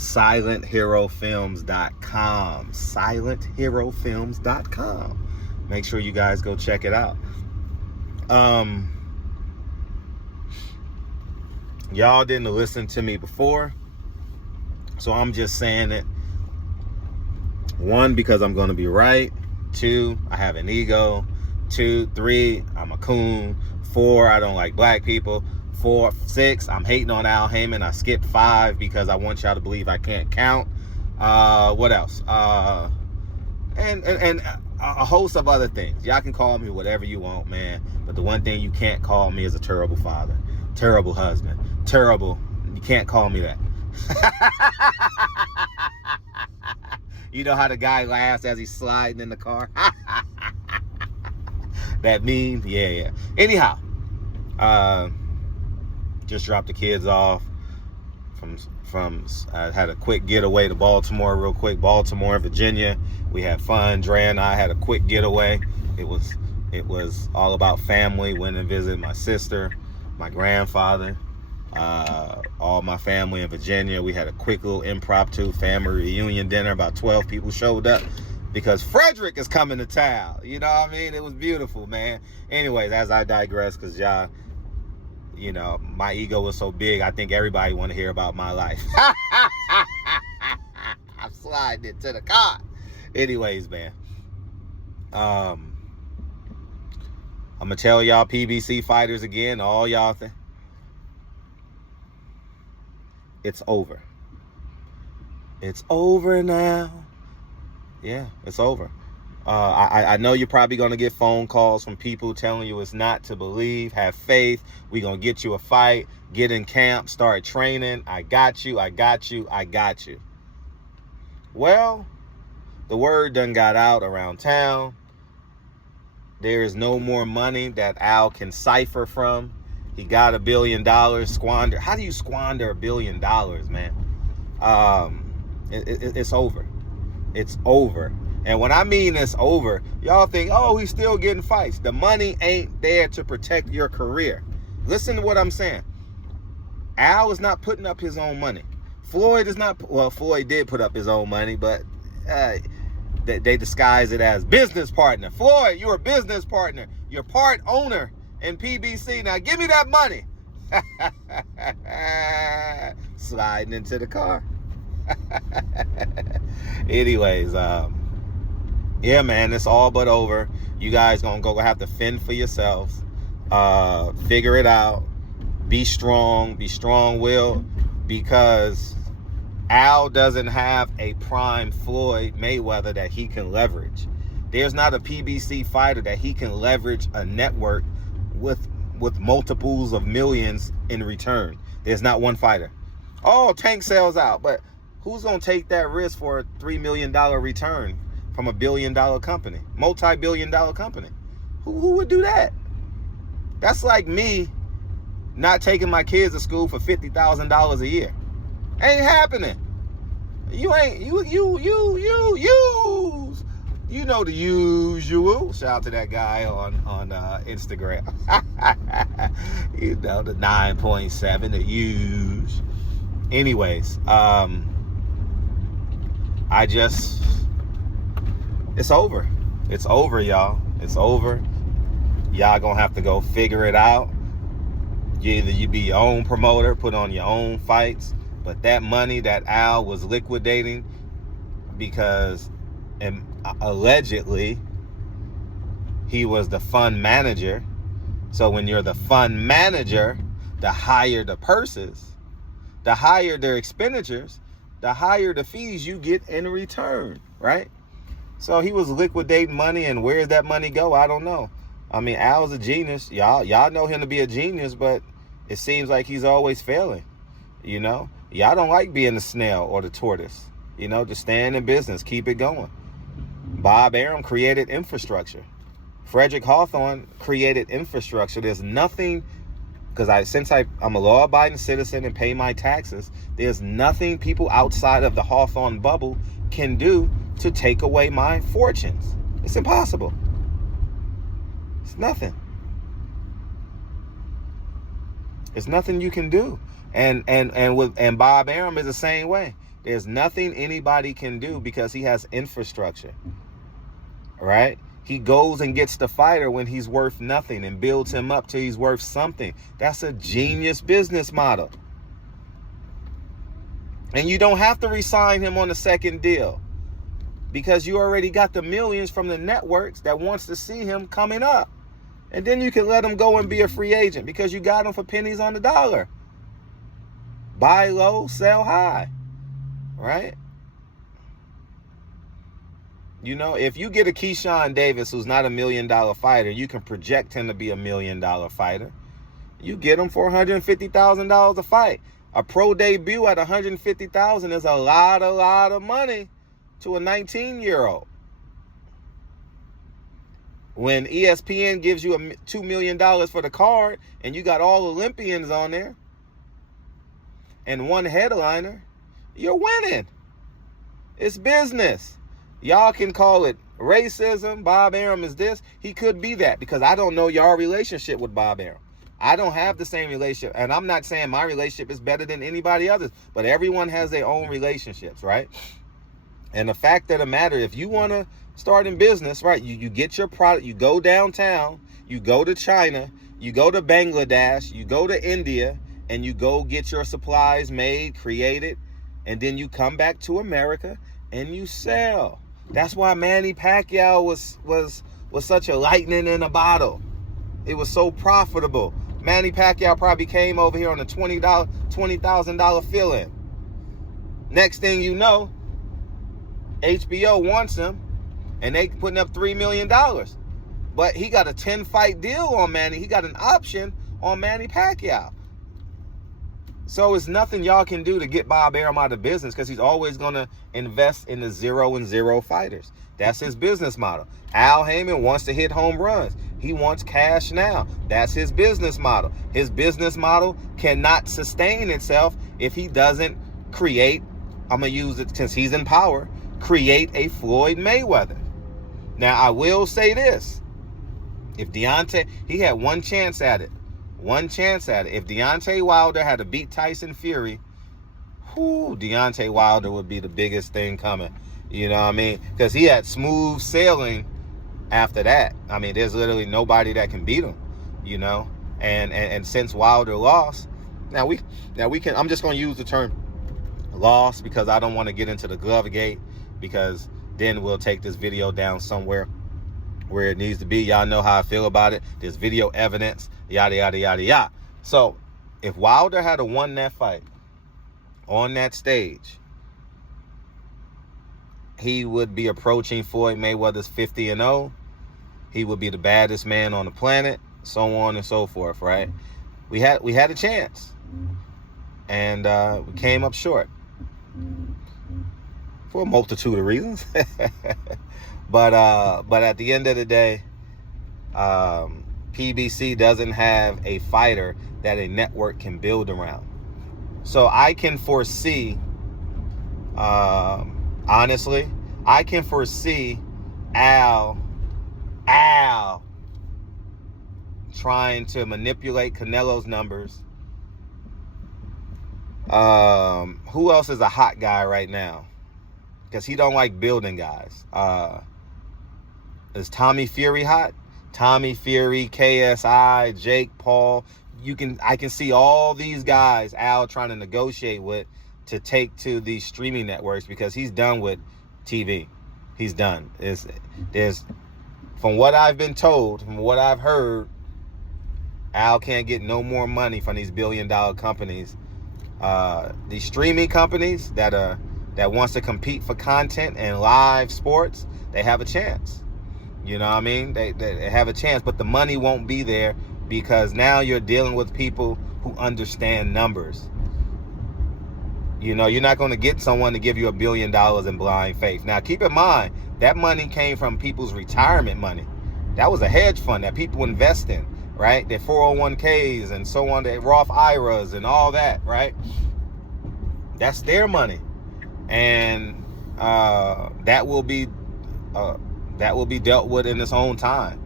SilentHeroFilms.com. SilentHeroFilms.com. Make sure you guys go check it out. Y'all didn't listen to me before, so I'm just saying it. 1, because I'm going to be right. 2, I have an ego. 2, 3, I'm a coon. 4, I don't like black people. 4, 6, I'm hating on Al Heyman. I skipped 5 because I want y'all to believe I can't count. What else? And a host of other things. Y'all can call me whatever you want, man. But the one thing you can't call me is a terrible father, terrible husband, terrible. You can't call me that. You know how the guy laughs as he's sliding in the car? That meme? Yeah. Anyhow, just dropped the kids off from I had a quick getaway to Baltimore real quick. Baltimore, Virginia. We had fun. Dre and I had a quick getaway. It was all about family. Went and visited my sister, my grandfather, all my family in Virginia. We had a quick little impromptu family reunion dinner. About 12 people showed up because Frederick is coming to town. You know what I mean? It was beautiful, man. Anyways, as I digress, because y'all, you know, my ego was so big, I think everybody want to hear about my life. I'm sliding it to the car. Anyways, man. I'm going to tell y'all PBC fighters again, all y'all think. It's over. It's over now. Yeah, it's over. I know you're probably going to get phone calls from people telling you it's not to believe. Have faith. We're going to get you a fight. Get in camp. Start training. I got you. Well, the word done got out around town. There is no more money that Al can cipher from. He got $1 billion squandered. How do you squander $1 billion, man? It's over. It's over. And when I mean it's over, y'all think, oh, he's still getting fights. The money ain't there to protect your career. Listen to what I'm saying. Al is not putting up his own money. Floyd is not. Well, Floyd did put up his own money, but they disguise it as business partner. Floyd, you're a business partner. You're part owner in PBC. Now give me that money. Sliding into the car. Anyways, yeah, man, it's all but over. You guys gonna have to fend for yourselves. Figure it out. Be strong-willed, because Al doesn't have a prime Floyd Mayweather that he can leverage. There's not a PBC fighter that he can leverage a network with multiples of millions in return. There's not one fighter. Oh, Tank sells out, but who's gonna take that risk for a $3 million return from a $1 billion company, multi-billion-dollar company? Who would do that? That's like me not taking my kids to school for $50,000 a year. Ain't happening. You know the usual. Shout out to that guy on Instagram. You know, the 9.7, the use. Anyways, it's over. It's over, y'all. It's over. Y'all gonna have to go figure it out. Either you be your own promoter, put on your own fights, but that money that Al was liquidating, because allegedly he was the fund manager. So when you're the fund manager, the higher the purses, the higher their expenditures, the higher the fees you get in return, right? So he was liquidating money, and where's that money go? I don't know. I mean, Al's a genius. Y'all know him to be a genius, but it seems like he's always failing. You know, y'all don't like being the snail or the tortoise. You know, just staying in business, keep it going. Bob Arum created infrastructure. Frederick Hawthorne created infrastructure. There's nothing, because since I'm a law-abiding citizen and pay my taxes, there's nothing people outside of the Hawthorne bubble can do to take away my fortunes. It's impossible. It's nothing. It's nothing you can do. And Bob Arum is the same way. There's nothing anybody can do because he has infrastructure, right? He goes and gets the fighter when he's worth nothing and builds him up till he's worth something. That's a genius business model. And you don't have to re-sign him on a second deal because you already got the millions from the networks that wants to see him coming up. And then you can let him go and be a free agent because you got him for pennies on the dollar. Buy low, sell high, right? You know, if you get a Keyshawn Davis who's not $1 million fighter, you can project him to be $1 million fighter. You get him for $150,000 a fight. A pro debut at $150,000 is a lot of money to a 19-year-old. When ESPN gives you $2 million for the card and you got all Olympians on there and one headliner, you're winning. It's business. Y'all can call it racism. Bob Arum is this. He could be that because I don't know y'all relationship with Bob Arum. I don't have the same relationship. And I'm not saying my relationship is better than anybody else's, but everyone has their own relationships, right? And the fact of the matter, if you want to start in business, right, you get your product, you go downtown, you go to China, you go to Bangladesh, you go to India, and you go get your supplies made, created, and then you come back to America and you sell. That's why Manny Pacquiao was such a lightning in a bottle. It was so profitable. Manny Pacquiao probably came over here on a $20,000 fill-in. Next thing you know, HBO wants him, and they putting up $3 million. But he got a 10-fight deal on Manny. He got an option on Manny Pacquiao. So it's nothing y'all can do to get Bob Arum out of business because he's always going to invest in the 0-0 fighters. That's his business model. Al Heyman wants to hit home runs. He wants cash now. That's his business model. His business model cannot sustain itself if he doesn't create, I'm going to use it since he's in power, create a Floyd Mayweather. Now, I will say this. If Deontay, he had one chance at it. If Deontay Wilder had to beat Tyson Fury, Deontay Wilder would be the biggest thing coming. You know what I mean? Because he had smooth sailing after that. I mean, there's literally nobody that can beat him, you know? And since Wilder lost, now we can, I'm just going to use the term lost because I don't want to get into the glove gate because then we'll take this video down somewhere where it needs to be. Y'all know how I feel about it. There's video evidence, yada, yada, yada, yada. So if Wilder had won that fight on that stage, he would be approaching Floyd Mayweather's 50-0. He would be the baddest man on the planet, so on and so forth, right? We had a chance, and we came up short for a multitude of reasons. But at the end of the day, PBC doesn't have a fighter that a network can build around. So I can foresee, honestly, I can foresee Al trying to manipulate Canelo's numbers. Who else is a hot guy right now? Because he don't like building guys. Is Tommy Fury hot? Tommy Fury, KSI, Jake Paul. I can see all these guys Al trying to negotiate with to take to these streaming networks because he's done with TV. He's done. There's from what I've been told, from what I've heard, Al can't get no more money from these billion-dollar companies. These streaming companies that wants to compete for content and live sports, they have a chance. You know what I mean? They have a chance, but the money won't be there because now you're dealing with people who understand numbers. You know, you're not going to get someone to give you $1 billion in blind faith. Now, keep in mind, that money came from people's retirement money. That was a hedge fund that people invest in, right? Their 401ks and so on, their Roth IRAs and all that, right? That's their money. And that will be dealt with in its own time.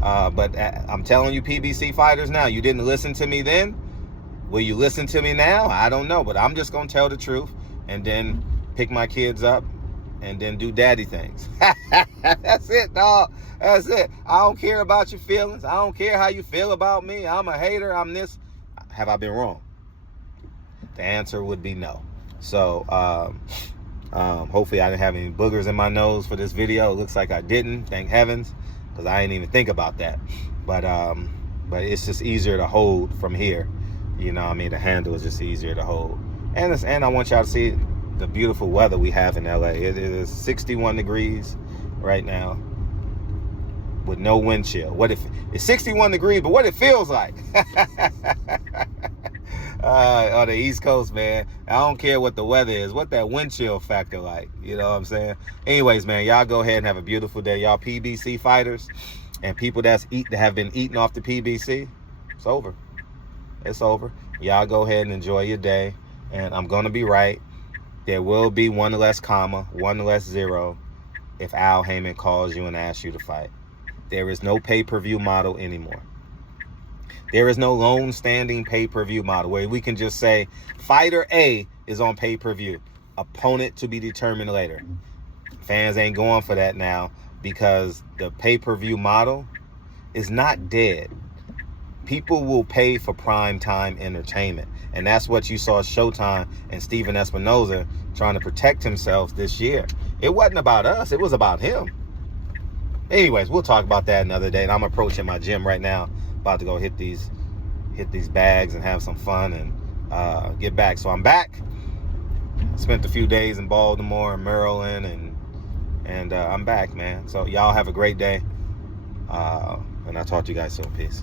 But I'm telling you, PBC fighters now, you didn't listen to me then. Will you listen to me now? I don't know, but I'm just going to tell the truth. And then pick my kids up, and then do daddy things. That's it, dog. That's it. I don't care about your feelings. I don't care how you feel about me. I'm a hater. I'm this. Have I been wrong? The answer would be no. So hopefully I didn't have any boogers in my nose for this video. It looks like I didn't, thank heavens, because I didn't even think about that. But it's just easier to hold from here. You know what I mean? The handle is just easier to hold. And I want y'all to see the beautiful weather we have in LA. It is 61 degrees right now with no wind chill. What if it's 61 degrees, but what it feels like? On the East Coast, man. I don't care what the weather is. What that wind chill factor like? You know what I'm saying? Anyways, man, y'all go ahead and have a beautiful day. Y'all PBC fighters and people that have been eating off the PBC, it's over. It's over. Y'all go ahead and enjoy your day. And I'm going to be right. There will be one less comma, one less zero if Al Heyman calls you and asks you to fight. There is no pay-per-view model anymore. There is no lone standing pay-per-view model where we can just say fighter A is on pay-per-view, opponent to be determined later. Fans ain't going for that now because the pay-per-view model is not dead. People will pay for prime time entertainment. And that's what you saw Showtime and Steven Espinoza trying to protect himself this year. It wasn't about us. It was about him. Anyways, we'll talk about that another day. And I'm approaching my gym right now. About to go hit these bags and have some fun and get back. So I'm back. Spent a few days in Baltimore and Maryland, and I'm back, man. So y'all have a great day. And I'll talk to you guys soon. Peace.